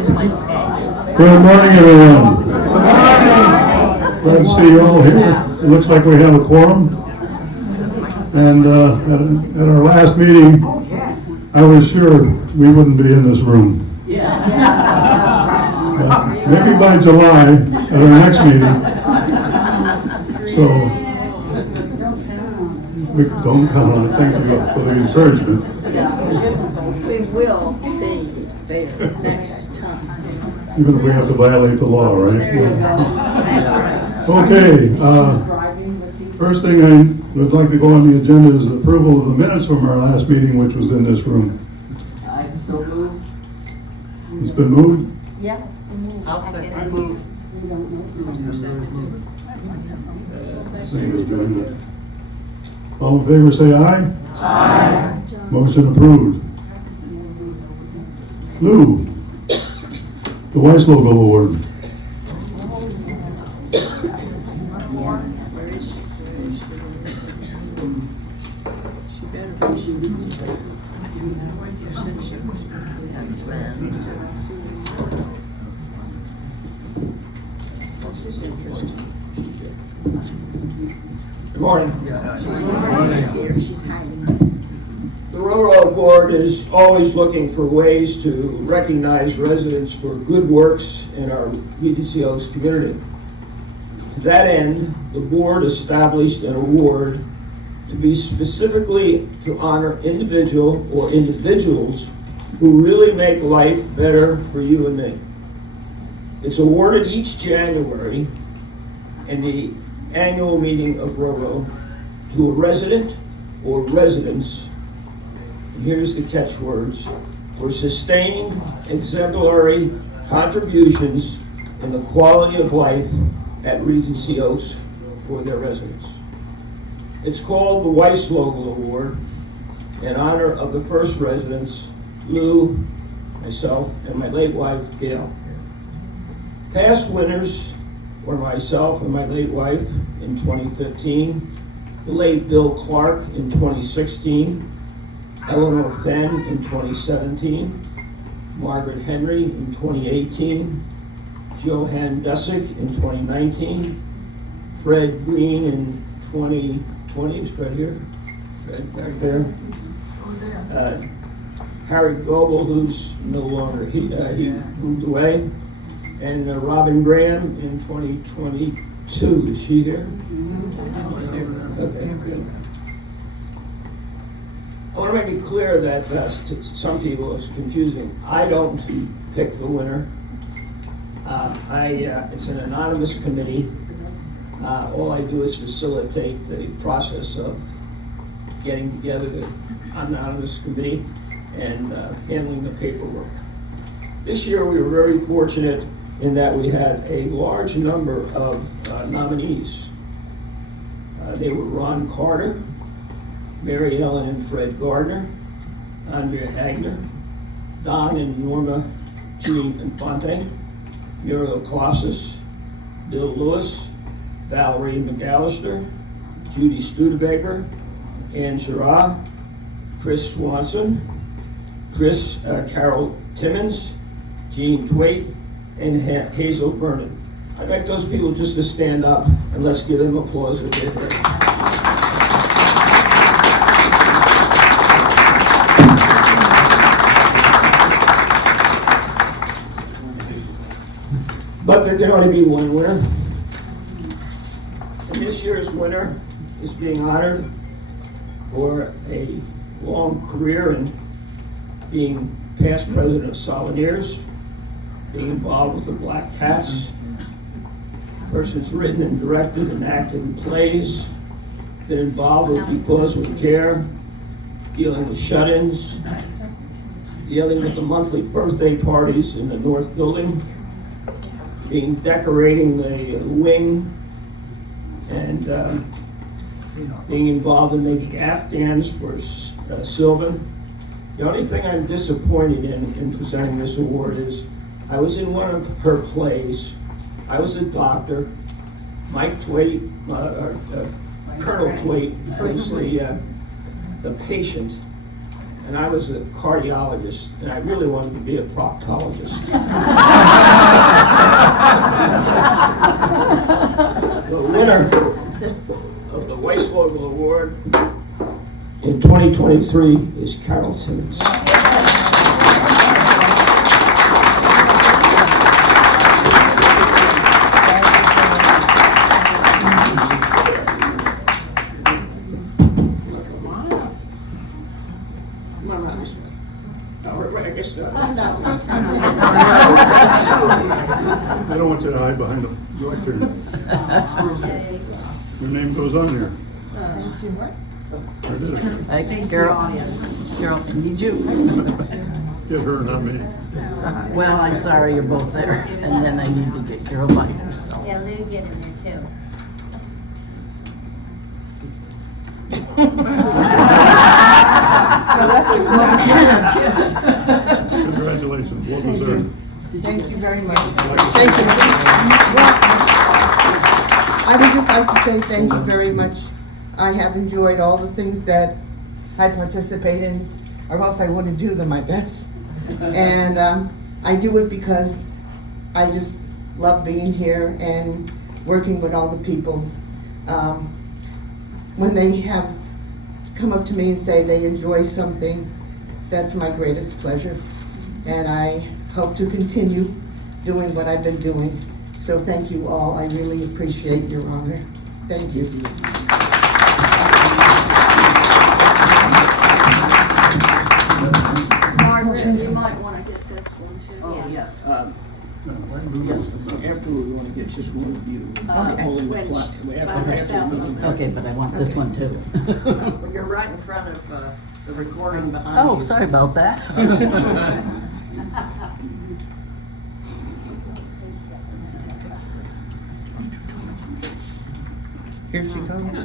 Good morning, everyone. Glad to see you all here. It looks like we have a quorum. And at our last meeting, I was sure we wouldn't be in this room. Maybe by July at our next meeting. So we don't count on it. Thank you for the encouragement. We will be there next time. Even if we have to violate the law, right? Okay. First thing I would like to go on the agenda is the approval of the minutes from our last meeting, which was in this room. So moved. It's been moved? Yeah, it's been moved. I'll second. I moved. We don't know. All in favor say aye. Aye. Motion approved. Lou, the Weiss Vogel Award. Good morning. She's hiding. The Roro Board is always looking for ways to recognize residents for good works in our UDCO's community. To that end, the board established an award to be specifically to honor individual or individuals who really make life better for you and me. It's awarded each January in the annual meeting of Roro to a resident or residents, and here's the catchwords, for sustained exemplary contributions in the quality of life at Regency Oaks for their residents. It's called the Weiss Vogel Award in honor of the first residents, Lou, myself, and my late wife, Gail. Past winners were myself and my late wife in 2015, the late Bill Clark in 2016, Eleanor Fenn in 2017, Margaret Henry in 2018, Johann Gussick in 2019, Fred Green in 2020, is Fred here? Fred back there. Harry Vogel, who's no longer, he moved away, and Robin Graham in 2022. Is she here? Okay, good. I want to make it clear that to some people it's confusing. I don't pick the winner. It's an anonymous committee. All I do is facilitate the process of getting together the anonymous committee and handling the paperwork. This year we were very fortunate in that we had a large number of nominees. They were Ron Carter, Mary Ellen and Fred Gardner, Andrea Hagner, Don and Norma Jean Infante, Muriel Colossus, Bill Lewis, Valerie McAllister, Judy Studebaker, Ann Shira, Chris Swanson, Carol Timmons, Jean Twait, and Hazel Vernon. I'd like those people just to stand up and let's give them applause if they're there. But there can only be one winner. And this year's winner is being honored for a long career in being past president of Souvenirs, being involved with the Black Cats. Person's written and directed and acted in plays, been involved with Because We Care, dealing with shut-ins, dealing with the monthly birthday parties in the North Building, decorating the wing, and being involved in making Afghans for Sylvan. The only thing I'm disappointed in presenting this award is I was in one of her plays. I was a doctor. Mike Twait, Colonel Twait was the patient, and I was a cardiologist, and I really wanted to be a proctologist. 2023 is Carol Timmons. Come on around this way. Oh, right, I guess not. I don't want you to hide behind the lectern. Your name goes on here. There it is. Hey, Carol. Carol, need you? Get her, not me. Well, I'm sorry you're both there, and then I need to get Carol by herself. Yeah, Lou get in there too. Congratulations, well deserved. Thank you very much. Thank you. I would just like to say thank you very much. I have enjoyed all the things that I participate in, or else I wouldn't do them, I guess. And I do it because I just love being here and working with all the people. When they have come up to me and say they enjoy something, that's my greatest pleasure. And I hope to continue doing what I've been doing. So thank you all. I really appreciate your honor. Thank you. Margaret, you might want to get this one too. Oh, yes. After we want to get just one of you. Holding the plaque. After the meeting. Okay, but I want this one too. You're right in front of the recording behind you. Oh, sorry about that. Here she comes.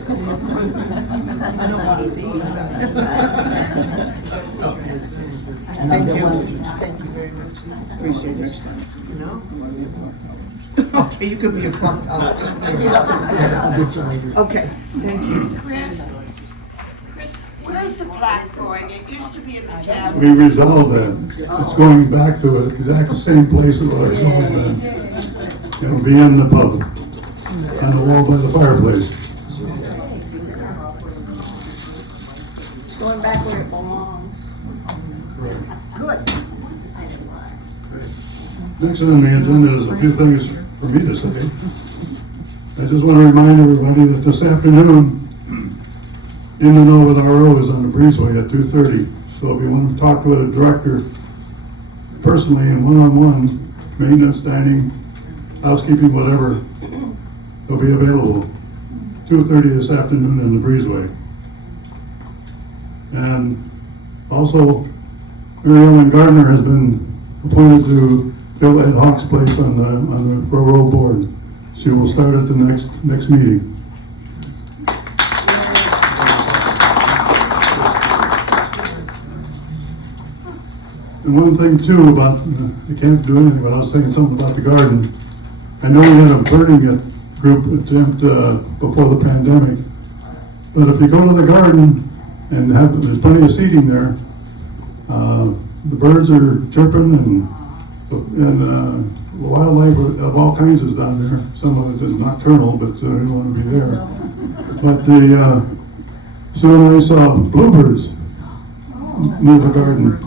I don't want to feed. Thank you. Thank you very much. Appreciate it. Okay, you could be a proctologist. Okay, thank you. Chris, where's the plaque going? It used to be in the town. We resolved that. It's going back to the exact same place it was always been. It'll be in the pub, on the wall by the fireplace. It's going back where it belongs. Next on the agenda is a few things for me to say. I just want to remind everybody that this afternoon, In the Know with RO is on the breezeway at 2:30. So if you want to talk to a director personally and one-on-one, maintenance, dining, housekeeping, whatever, they'll be available 2:30 this afternoon in the breezeway. And also, Mary Ellen Gardner has been appointed to fill Ed Hawk's place on the Roro board. She will start at the next meeting. And one thing too about, I can't do anything without saying something about the garden. I know we had a burning it group attempt before the pandemic, but if you go to the garden and there's plenty of seating there, the birds are chirping and wildlife of all kinds is down there. Some of it is nocturnal, but they don't want to be there. But Sue and I saw bluebirds near the garden.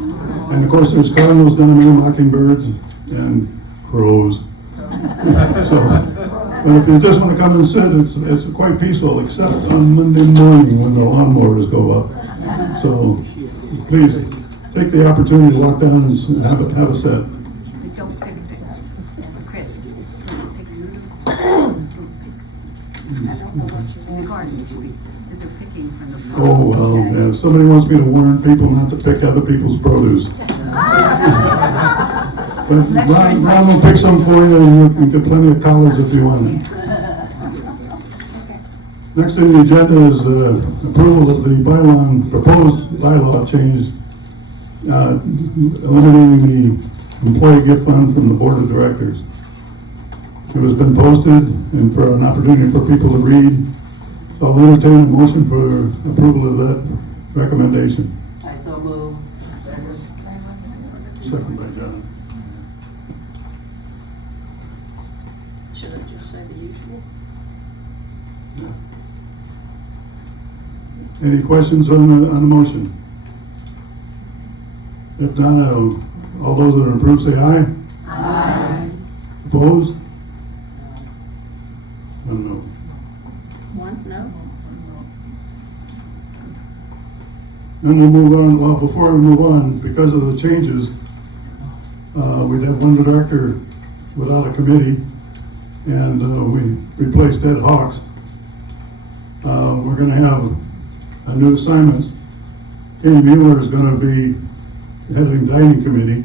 And of course, there's cardinals down there, mockingbirds, and crows. But if you just want to come and sit, it's quite peaceful, except on Monday morning when the lawnmowers go up. So please take the opportunity to walk down and have a set. Oh, well, yeah, somebody wants me to warn people not to pick other people's produce. But Ron will pick some for you, and you can get plenty of collards if you want it. Next on the agenda is approval of the proposed bylaw change, eliminating the employee gift fund from the board of directors. It has been posted and for an opportunity for people to read. So I'll entertain a motion for approval of that recommendation. I so move. Second by John. Should I just say the usual? Any questions on the motion? If not, all those that approve say aye. Aye. Opposed? One no. One, no? Then we'll move on. Well, before we move on, because of the changes, we'd have one director without a committee, and we replaced Ed Hawks. We're going to have a new assignment. Kenny Mueller is going to be heading dining committee.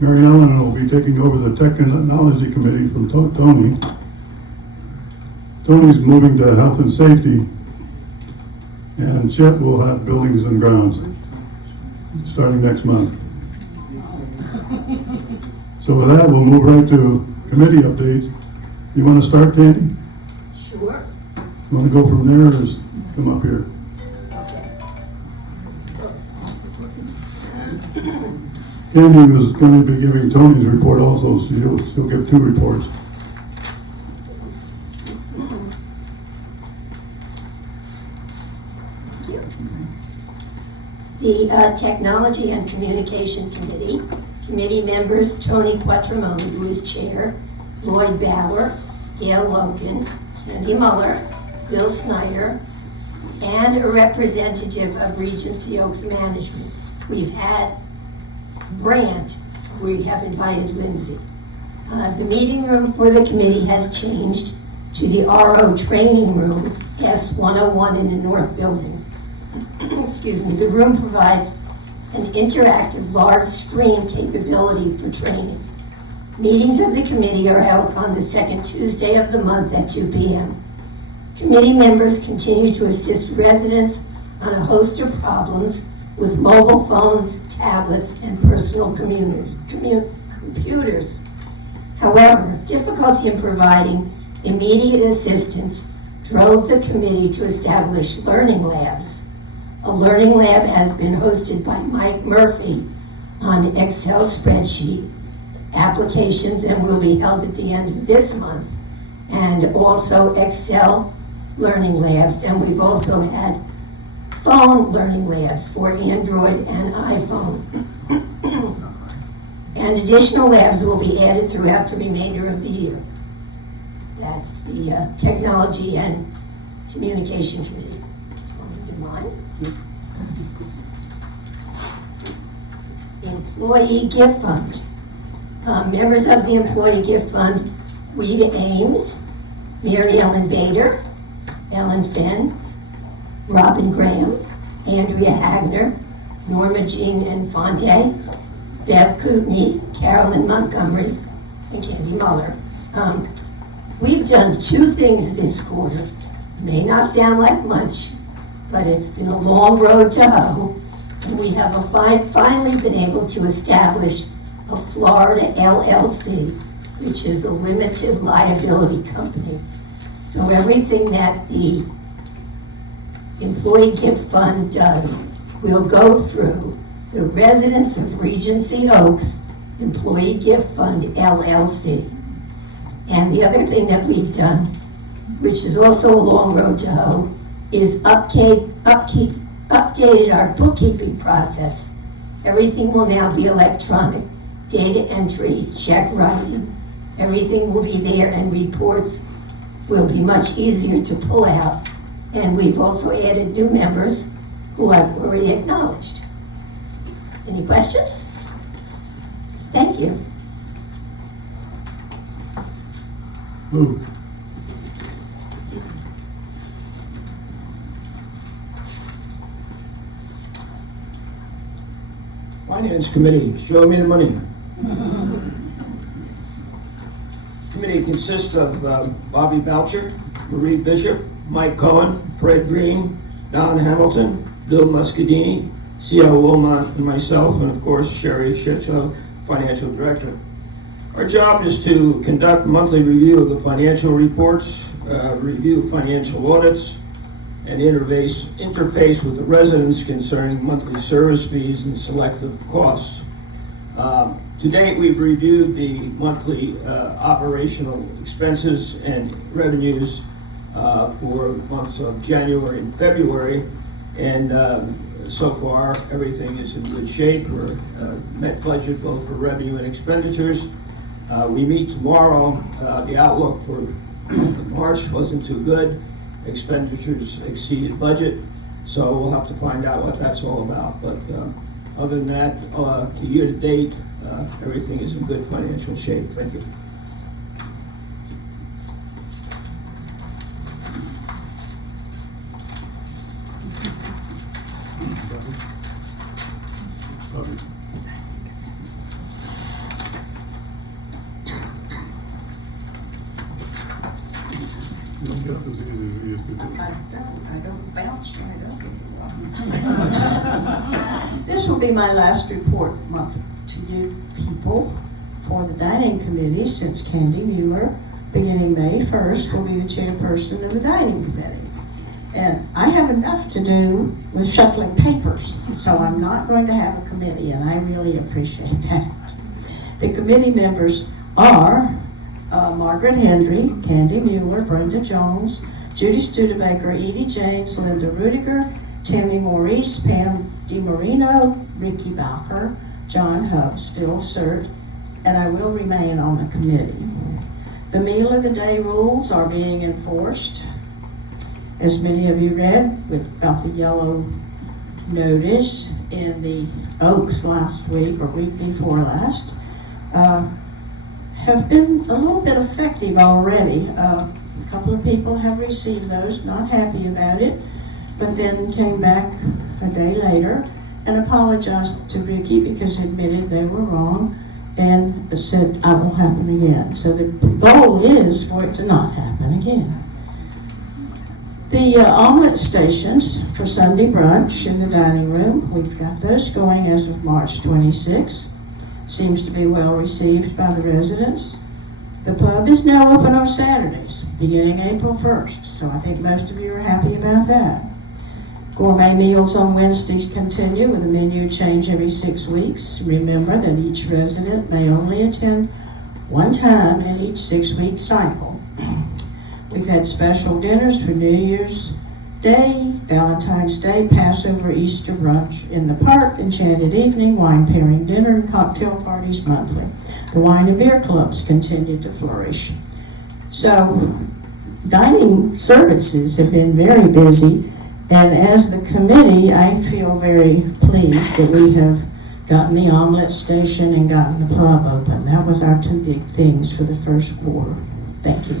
Mary Ellen will be taking over the technology committee from Tony. Tony's moving to health and safety, and Chet will have buildings and grounds starting next month. So with that, we'll move right to committee updates. You want to start, Tandy? Sure. You want to go from there, or just come up here? Candy was going to be giving Tony's report also, so she'll give two reports. The Technology and Communication Committee members Tony Quattromoni, who is chair, Lloyd Bauer, Gail Logan, Candy Muller, Bill Snyder, and a representative of Regency Oaks Management. We've had Brandt, we have invited Lindsay. The meeting room for the committee has changed to the RO training room, S101 in the North Building. Excuse me, the room provides an interactive large screen capability for training. Meetings of the committee are held on the second Tuesday of the month at 2 p.m. Committee members continue to assist residents on a host of problems with mobile phones, tablets, and personal computers. However, difficulty in providing immediate assistance drove the committee to establish learning labs. A learning lab has been hosted by Mike Murphy on Excel spreadsheet applications and will be held at the end of this month, and also Excel learning labs, and we've also had phone learning labs for Android and iPhone. And additional labs will be added throughout the remainder of the year. That's the Technology and Communication Committee. Do you want me to do mine? Employee Gift Fund. Members of the Employee Gift Fund, Rita Ames, Mary Ellen Bader, Ellen Finn, Robin Graham, Andrea Hagner, Norma Jean Infante, Bev Kootenai, Carolyn Montgomery, and Candy Muller. We've done two things this quarter. May not sound like much, but it's been a long road to hoe, and we have finally been able to establish a Florida LLC, which is a limited liability company. So everything that the Employee Gift Fund does will go through the Residents of Regency Oaks Employee Gift Fund LLC. And the other thing that we've done, which is also a long road to hoe, is updated our bookkeeping process. Everything will now be electronic. Data entry, check writing, everything will be there, and reports will be much easier to pull out. And we've also added new members who I've already acknowledged. Any questions? Thank you. Lou. Finance Committee, show me the money. Committee consists of Bobby Boucher, Marie Bishop, Mike Cohen, Fred Green, Don Hamilton, Bill Muscadini, C.L. Wilmot, and myself, and of course Sherry Shitcho, Financial Director. Our job is to conduct monthly review of the financial reports, review financial audits, and interface with the residents concerning monthly service fees and selective costs. To date, we've reviewed the monthly operational expenses and revenues for months of January and February, and so far everything is in good shape. We're met budget both for revenue and expenditures. We meet tomorrow. The outlook for the month of March wasn't too good. Expenditures exceeded budget, so we'll have to find out what that's all about. But other than that, to year to date, everything is in good financial shape. Thank you. You don't get up as easy as you used to do. I don't bounce right up anymore. This will be my last report month to you people for the dining committee, since Candy Mueller, beginning May 1st, will be the chairperson of the dining committee. And I have enough to do with shuffling papers, so I'm not going to have a committee, and I really appreciate that. The committee members are Margaret Hendry, Candy Mueller, Brenda Jones, Judy Studebaker, Edie James, Linda Rudiger, Tammy Maurice, Pam DiMarino, Ricky Bowker, John Hubbs, Phil Surt, and I will remain on the committee. The meal of the day rules are being enforced. As many of you read about the yellow notice in the Oaks last week or week before last, have been a little bit effective already. A couple of people have received those, not happy about it, but then came back a day later and apologized to Ricky because admitted they were wrong and said, "I won't happen again." So the goal is for it to not happen again. The omelet stations for Sunday brunch in the dining room, we've got those going as of March 26th. Seems to be well received by the residents. The pub is now open on Saturdays, beginning April 1st, so I think most of you are happy about that. Gourmet meals on Wednesdays continue with a menu change every 6 weeks. Remember that each resident may only attend one time in each 6-week cycle. We've had special dinners for New Year's Day, Valentine's Day, Passover, Easter brunch in the park, enchanted evening, wine pairing dinner, and cocktail parties monthly. The wine and beer clubs continue to flourish. So, dining services have been very busy, and as the committee, I feel very pleased that we have gotten the omelet station and gotten the pub open. That was our two big things for the first quarter. Thank you.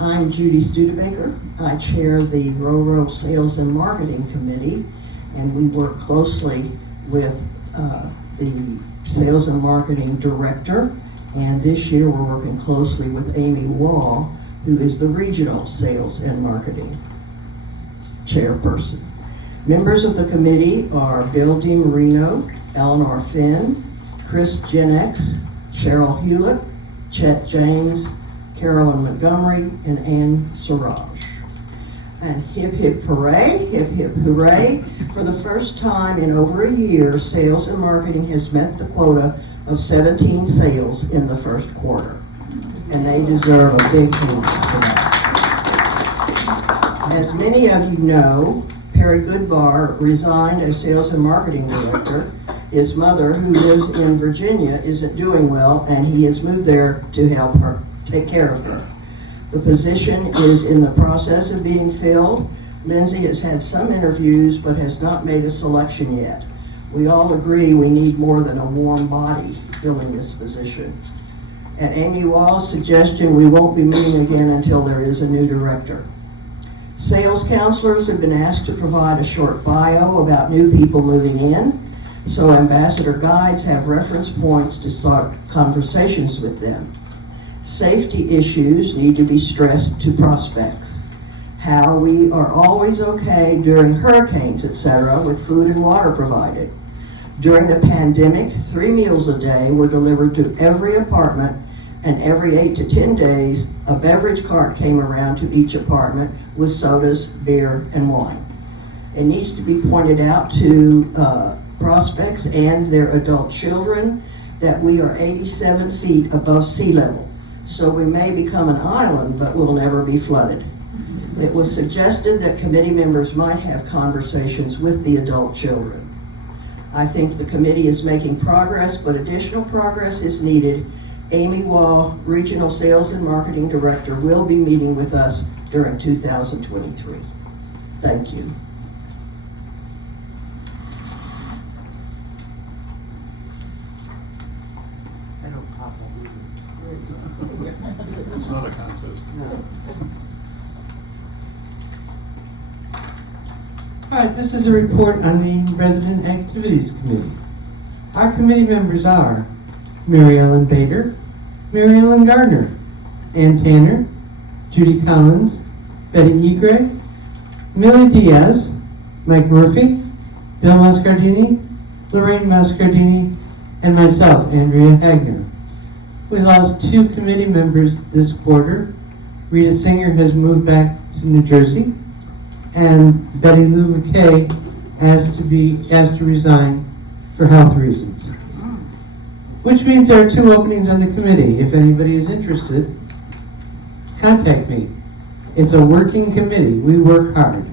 I'm Judy Studebaker. I chair the Roro Sales and Marketing Committee, and we work closely with the Sales and Marketing Director, and this year we're working closely with Amy Wall, who is the Regional Sales and Marketing Chairperson. Members of the committee are Bill DiMarino, Eleanor Finn, Chris Genex, Cheryl Hewlett, Chet James, Carolyn Montgomery, and Ann Siraj. And hip hip hooray, hip hip hooray. For the first time in over a year, Sales and Marketing has met the quota of 17 sales in the first quarter. And they deserve a big hand for that. As many of you know, Perry Goodbar resigned as Sales and Marketing Director. His mother, who lives in Virginia, isn't doing well, and he has moved there to help her, take care of her. The position is in the process of being filled. Lindsay has had some interviews, but has not made a selection yet. We all agree we need more than a warm body filling this position. At Amy Wall's suggestion, we won't be meeting again until there is a new director. Sales counselors have been asked to provide a short bio about new people moving in, so ambassador guides have reference points to start conversations with them. Safety issues need to be stressed to prospects. How we are always okay during hurricanes, etc., with food and water provided. During the pandemic, 3 meals a day were delivered to every apartment, and every 8 to 10 days, a beverage cart came around to each apartment with sodas, beer, and wine. It needs to be pointed out to prospects and their adult children that we are 87 feet above sea level. So we may become an island, but we'll never be flooded. It was suggested that committee members might have conversations with the adult children. I think the committee is making progress, but additional progress is needed. Amy Wall, Regional Sales and Marketing Director, will be meeting with us during 2023. Thank you. I don't pop up It's not a contest. All right, this is a report on the Resident Activities Committee. Our committee members are Mary Ellen Bader, Mary Ellen Gardner, Ann Tanner, Judy Collins, Betty Egray, Millie Diaz, Mike Murphy, Bill Moscardini, Lorraine Moscardini, and myself, Andrea Hagner. We lost 2 committee members this quarter. Rita Singer has moved back to New Jersey, and Betty Lou McKay asked to resign for health reasons. Which means there are 2 openings on the committee. If anybody is interested, contact me. It's a working committee. We work hard.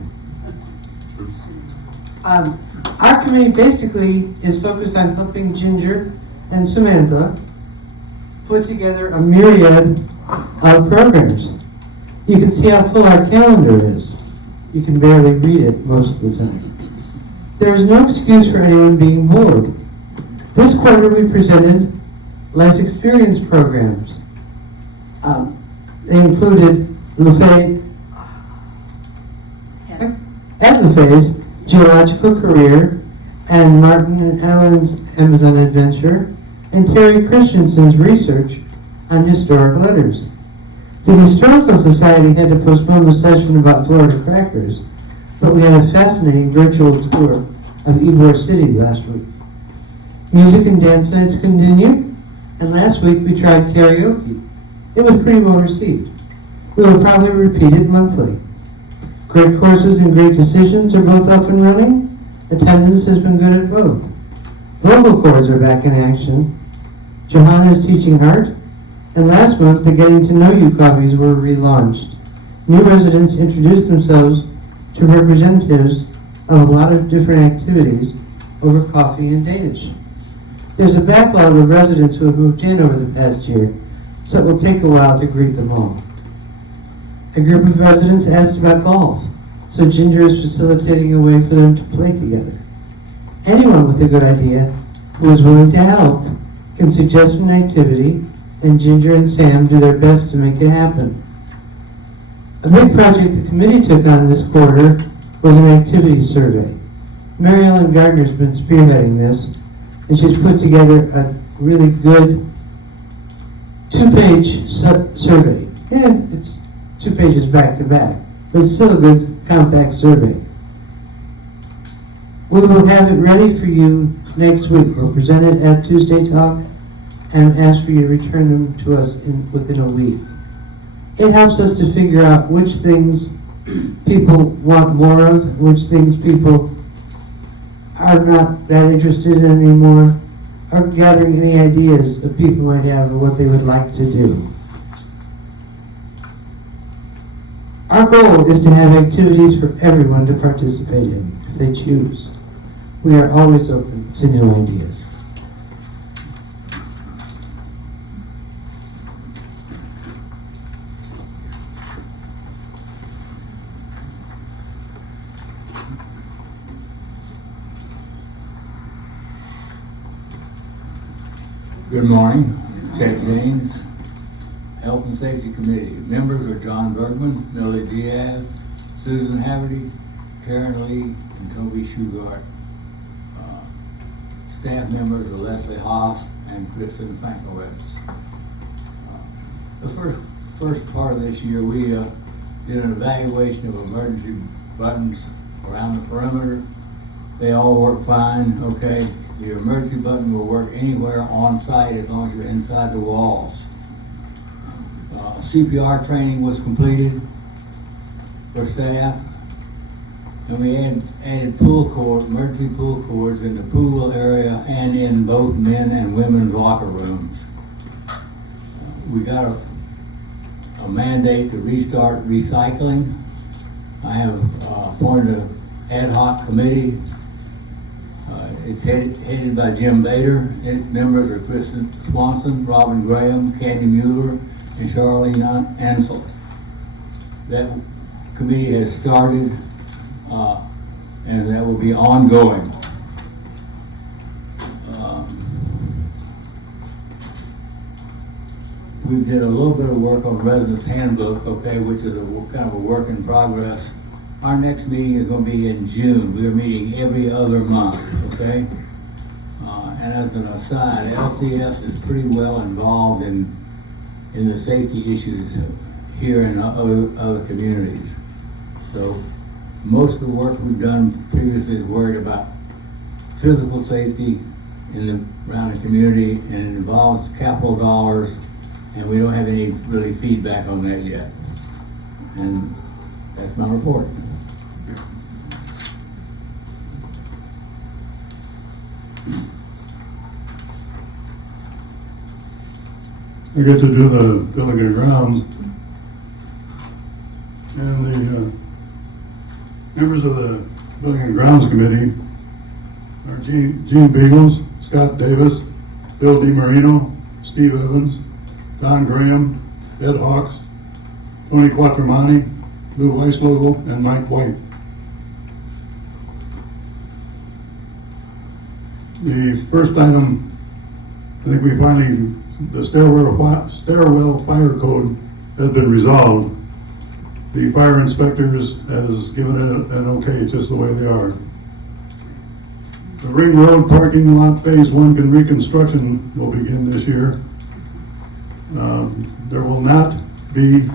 Our committee basically is focused on helping Ginger and Samantha put together a myriad of programs. You can see how full our calendar is. You can barely read it most of the time. There is no excuse for anyone being bored. This quarter we presented life experience programs. They included at LaFay's Geological Career and Martin and Ellen's Amazon Adventure and Terry Christensen's research on historic letters. The Historical Society had to postpone the session about Florida crackers, but we had a fascinating virtual tour of Ybor City last week. Music and dance nights continue, and last week we tried karaoke. It was pretty well received. We will probably repeat it monthly. Great courses and great decisions are both up and running. Attendance has been good at both. Vogel chords are back in action. Johanna is teaching art. And last month, the Getting to Know You coffees were relaunched. New residents introduced themselves to representatives of a lot of different activities over coffee and Danish. There's a backlog of residents who have moved in over the past year, so it will take a while to greet them all. A group of residents asked about golf, so Ginger is facilitating a way for them to play together. Anyone with a good idea who is willing to help can suggest an activity, and Ginger and Sam do their best to make it happen. A big project the committee took on this quarter was an activities survey. Mary Ellen Gardner's been spearheading this, and she's put together a really good 2-page survey. Yeah, it's 2 pages back to back, but it's still a good compact survey. We will have it ready for you next week. We'll present it at Tuesday Talk and ask for you to return them to us within a week. It helps us to figure out which things people want more of, which things people are not that interested in anymore, or gathering any ideas that people might have of what they would like to do. Our goal is to have activities for everyone to participate in, if they choose. We are always open to new ideas. Good morning, Chet James, Health and Safety Committee. Members are John Bergman, Millie Diaz, Susan Haverty, Karen Lee, and Toby Shugart. Staff members are Leslie Haas and Kristen Sankowitz. The first part of this year, we did an evaluation of emergency buttons around the perimeter. They all work fine, okay? Your emergency button will work anywhere on site as long as you're inside the walls. CPR training was completed for staff. And we added emergency pool cords in the pool area and in both men and women's locker rooms. We got a mandate to restart recycling. I have appointed an ad hoc committee. It's headed by Jim Bader. Its members are Kristen Swanson, Robin Graham, Candy Mueller, and Charlene Ansel. That committee has started, and that will be ongoing. We did a little bit of work on residence handbook, okay, which is kind of a work in progress. Our next meeting is going to be in June. We are meeting every other month, okay? And as an aside, LCS is pretty well involved in the safety issues here in other communities. So most of the work we've done previously is worried about physical safety around the community, and it involves capital dollars, and we don't have any really feedback on that yet. And that's my report. I get to do the building and grounds, and the members of the building and grounds committee are Gene Beagles, Scott Davis, Bill DiMarino, Steve Evans, Don Graham, Ed Hawks, Tony Quattromani, Lou Weiss and Mike White. The first item, I think we finally, the stairwell fire code has been resolved. The fire inspectors has given it an okay, just the way they are. The Ring Road parking lot phase 1 reconstruction will begin this year. There will not be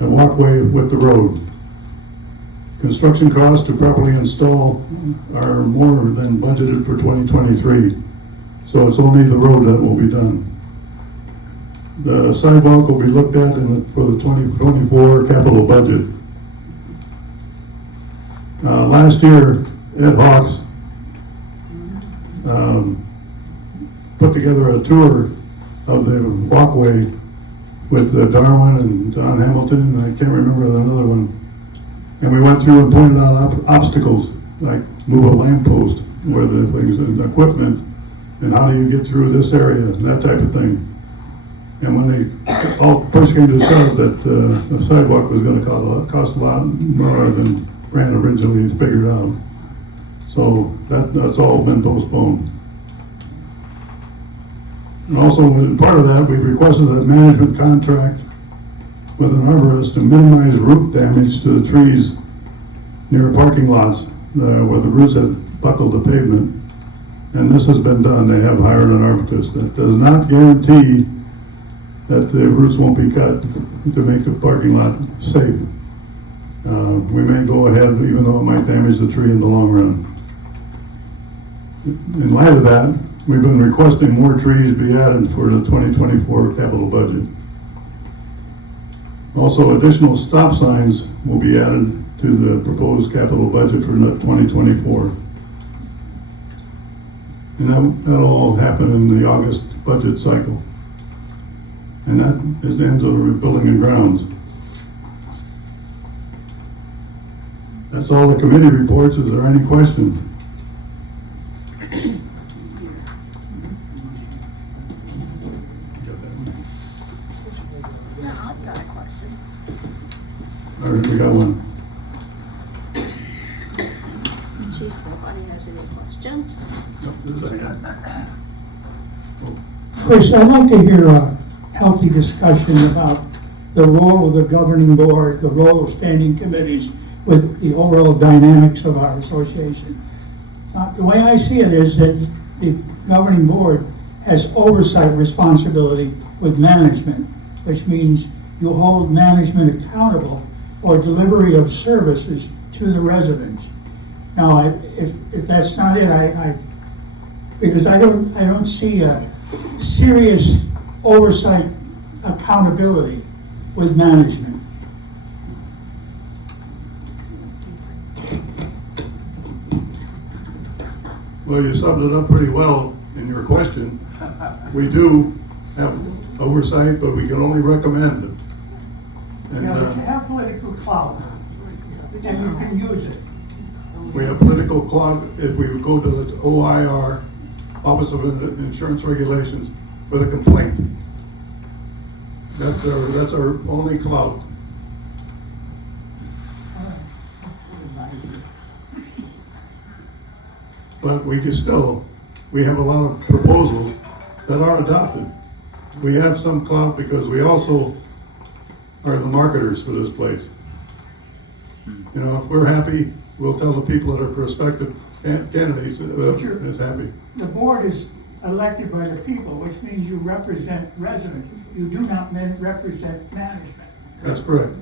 a walkway with the road. Construction costs to properly install are more than budgeted for 2023. So it's only the road that will be done. The sidewalk will be looked at for the 2024 capital budget. Last year, Ed Hawks put together a tour of the walkway with Darwin and John Hamilton, I can't remember another one. And we went through and pointed out obstacles, like move a lamppost, where the things and equipment, and how do you get through this area, and that type of thing. And when they all push came to shove, that the sidewalk was going to cost a lot more than Brand originally figured out. So that's all been postponed. And also, part of that, we requested a management contract with an arborist to minimize root damage to the trees near parking lots where the roots had buckled the pavement. And this has been done. They have hired an arborist. That does not guarantee that the roots won't be cut to make the parking lot safe. We may go ahead even though it might damage the tree in the long run. In light of that, we've been requesting more trees be added for the 2024 capital budget. Also, additional stop signs will be added to the proposed capital budget for 2024. And that'll all happen in the August budget cycle. And that is the end of the building and grounds. That's all the committee reports. Is there any questions? All right, we got one. Chief, nobody has any questions? Chris, I'd like to hear a healthy discussion about the role of the governing board, the role of standing committees with the overall dynamics of our association. The way I see it is that the governing board has oversight responsibility with management, which means you hold management accountable for delivery of services to the residents. Now, if that's not it, because I don't see a serious oversight accountability with management? Well, you summed it up pretty well in your question. We do have oversight, but we can only recommend. And You have political clout, and you can use it. we have political clout if we go to the OIR, Office of Insurance Regulations, with a complaint. That's our only clout. But we can still, we have a lot of proposals that are adopted. We have some clout because we also are the marketers for this place. You know, if we're happy, we'll tell the people that are prospective candidates is happy. The board is elected by the people, which means you represent residents. You do not represent management. That's correct.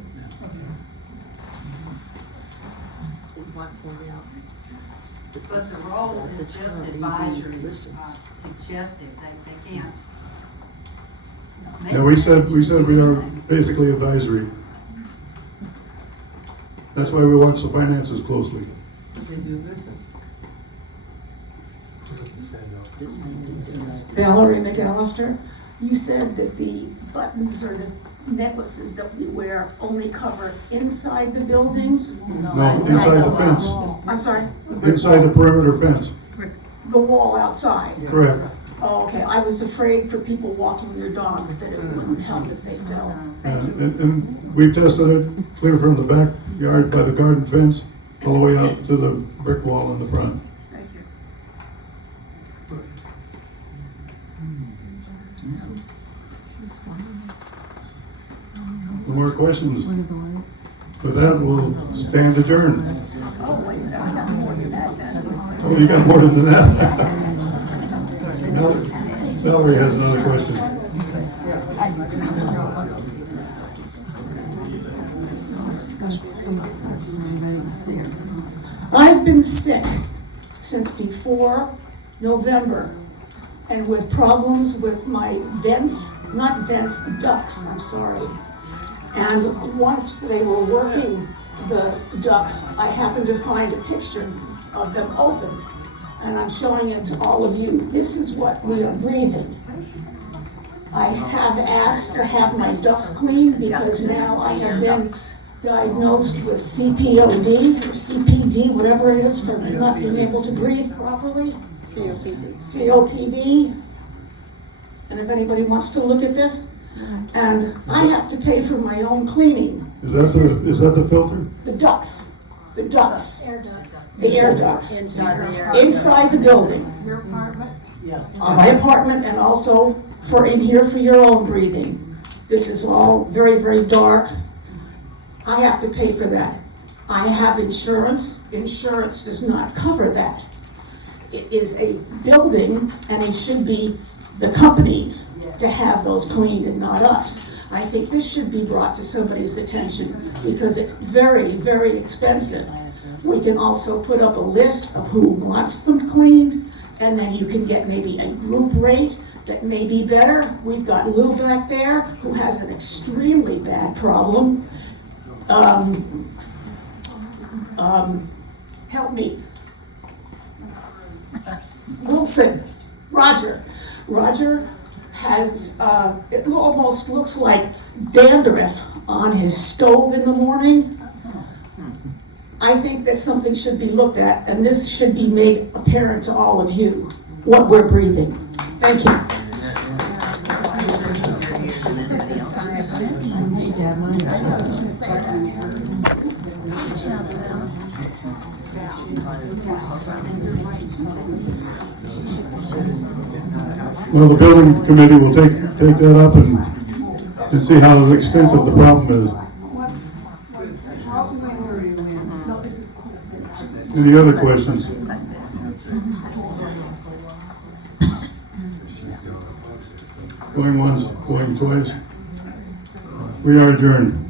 But the role is just advisory, suggestive, they can't. Yeah, we said we are basically advisory. That's why we watch the finances closely. Valerie McAllister, you said that the buttons or the necklaces that we wear only cover inside the buildings? No, inside the fence, I'm sorry? inside the perimeter fence, The wall outside? correct. Oh, okay, I was afraid for people walking their dogs that it wouldn't help if they fell. And we've tested it clear from the backyard by the garden fence all the way up to the brick wall in the front. Thank you. No more questions? With that, we'll stand adjourned. Oh, wait, I got more than that then. Oh, you got more than that? Valerie has another question. I've been sick since before November, and with problems with my ducts, I'm sorry. And once they were working the ducts, I happened to find a picture of them open, and I'm showing it to all of you. This is what we are breathing. I have asked to have my ducts cleaned because now I have been diagnosed with CPOD or CPD, whatever it is, for not being able to breathe properly. COPD. And if anybody wants to look at this, and I have to pay for my own cleaning. Is that the filter? The ducts. The ducts. Air ducts. The air ducts. Inside the building. Your apartment? Yes. My apartment, and also for in here for your own breathing. This is all very, very dark. I have to pay for that. I have insurance. Insurance does not cover that. It is a building, and it should be the companies to have those cleaned and not us. I think this should be brought to somebody's attention because it's very, very expensive. We can also put up a list of who wants them cleaned, and then you can get maybe a group rate that may be better. We've got Lou back there who has an extremely bad problem. Help me. Wilson, Roger. Roger has, it almost looks like dandruff on his stove in the morning. I think that something should be looked at, and this should be made apparent to all of you, what we're breathing. Thank you. Well, the building committee will take that up and see how extensive the problem is. Any other questions? Going once, going twice. We are adjourned.